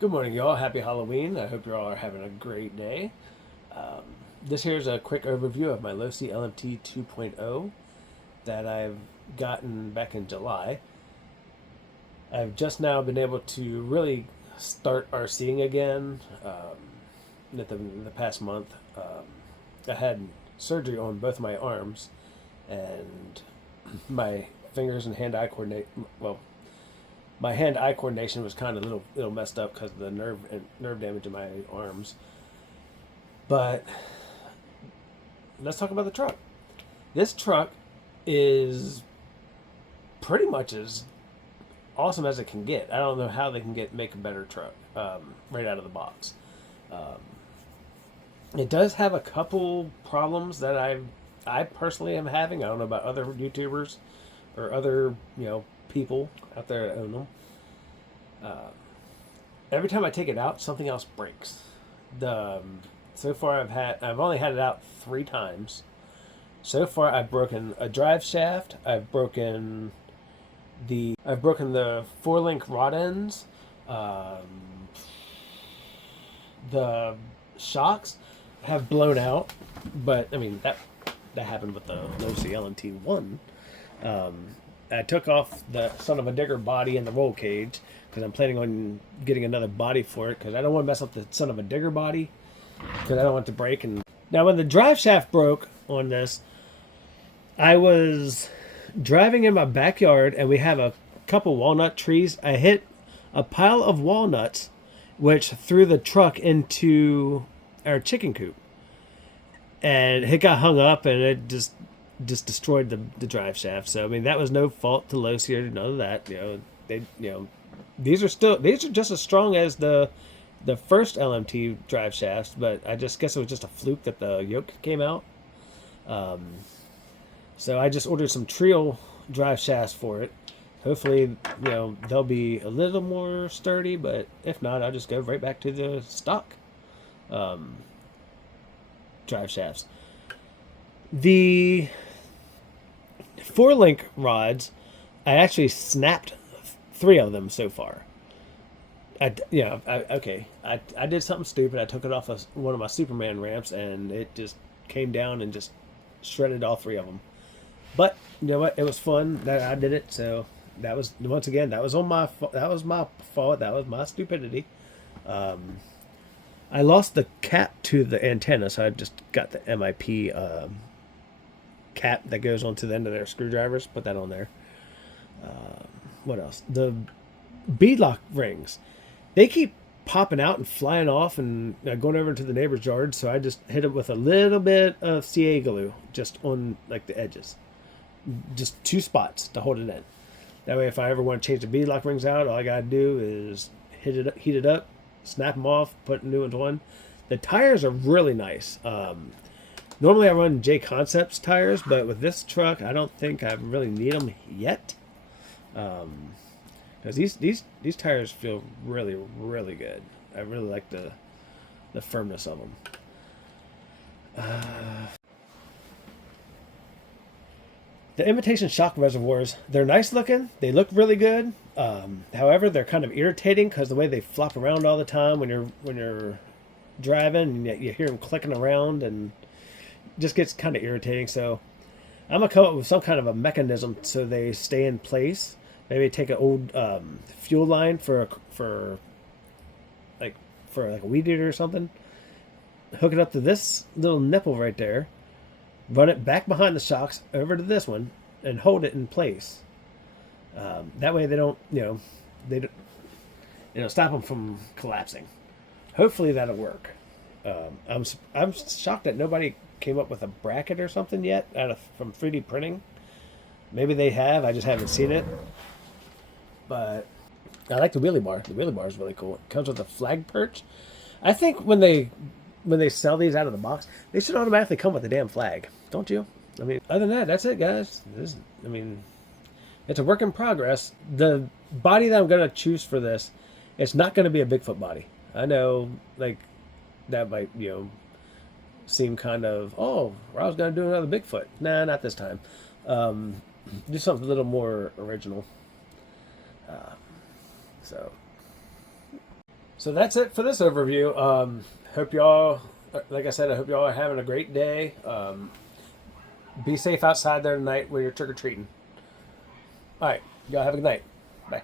Good morning, y'all. Happy Halloween. I hope you all are having a great day. Um, this here is a quick overview of my Losi LMT 2.0 that I've gotten back in July. I've just now been able to really start RCing again. In the past month, I had surgery on both my arms, and my fingers and hand-eye coordinate. Well, my hand-eye coordination was kind of little messed up because of the nerve damage in my arms. But let's talk about the truck. This truck is pretty much as awesome as it can get. I don't know how they can make a better truck right out of the box. Um, it does have a couple problems that I personally am having. I don't know about other YouTubers or other people out there that own them. Uh, every time I take it out, something else breaks. The So far I've only had it out 3 times. So far I've broken a drive shaft. I've broken the 4 link rod ends. Um, the shocks have blown out, but I mean that happened with the Losi LMT 1. Um, I took off the son of a digger body in the roll cage because I'm planning on getting another body for it because I don't want to mess up the son of a digger body because I don't want it to break. And now when the drive shaft broke on this, I was driving in my backyard and we have a couple walnut trees. I hit a pile of walnuts, which threw the truck into our chicken coop, and it got hung up and it just destroyed the drive shaft. So I mean that was no fault to Losi or none of that. These are just as strong as the first LMT drive shafts, but I just guess it was just a fluke that the yoke came out. Um, so I just ordered some trio drive shafts for it. Hopefully, they'll be a little more sturdy, but if not, I'll just go right back to the stock um, drive shafts. The 4 link rods, I actually snapped 3 of them so far. I did something stupid. I took it off of one of my Superman ramps, and it just came down and just shredded all 3 of them. But you know what? It was fun that I did it. So that was once again that was my fault. That was my stupidity. Um, I lost the cap to the antenna, so I just got the MIP cap that goes onto the end of their screwdrivers. Put that on there. What else? The beadlock rings. They keep popping out and flying off and going over to the neighbor's yard. So I just hit it with a little bit of CA glue just on like the edges, just 2 spots to hold it in. That way, if I ever want to change the beadlock rings out, all I gotta do is heat it up, snap them off, put new ones on. The tires are really nice. Normally, I run J Concepts tires, but with this truck, I don't think I really need them yet. Because these tires feel really really good. I really like the firmness of them. The imitation shock reservoirs, they're nice looking. They look really good. However, they're kind of irritating because the way they flop around all the time when you're driving, and you hear them clicking around, and it just gets kind of irritating. So I'm gonna come up with some kind of a mechanism so they stay in place. Maybe take an old fuel line like for like a weed eater or something. Hook it up to this little nipple right there. Run it back behind the shocks over to this one and hold it in place. That way they don't they don't stop them from collapsing. Hopefully that'll work. I'm shocked that nobody came up with a bracket or something yet from 3D printing. Maybe they have. I just haven't seen it. But I like the wheelie bar. The wheelie bar is really cool. It comes with a flag perch. I think when they sell these out of the box, they should automatically come with a damn flag, don't you? I mean, other than that, that's it, guys. It's a work in progress. The body that I'm gonna choose for this, it's not gonna be a Bigfoot body. I know, like that might seem kind of I was gonna do another Bigfoot. Nah, not this time. Um, do something a little more original. So So that's it for this overview. Hope y'all, like I said, I hope y'all are having a great day. Be safe outside there tonight when you're trick or treating. All right, y'all have a good night. Bye.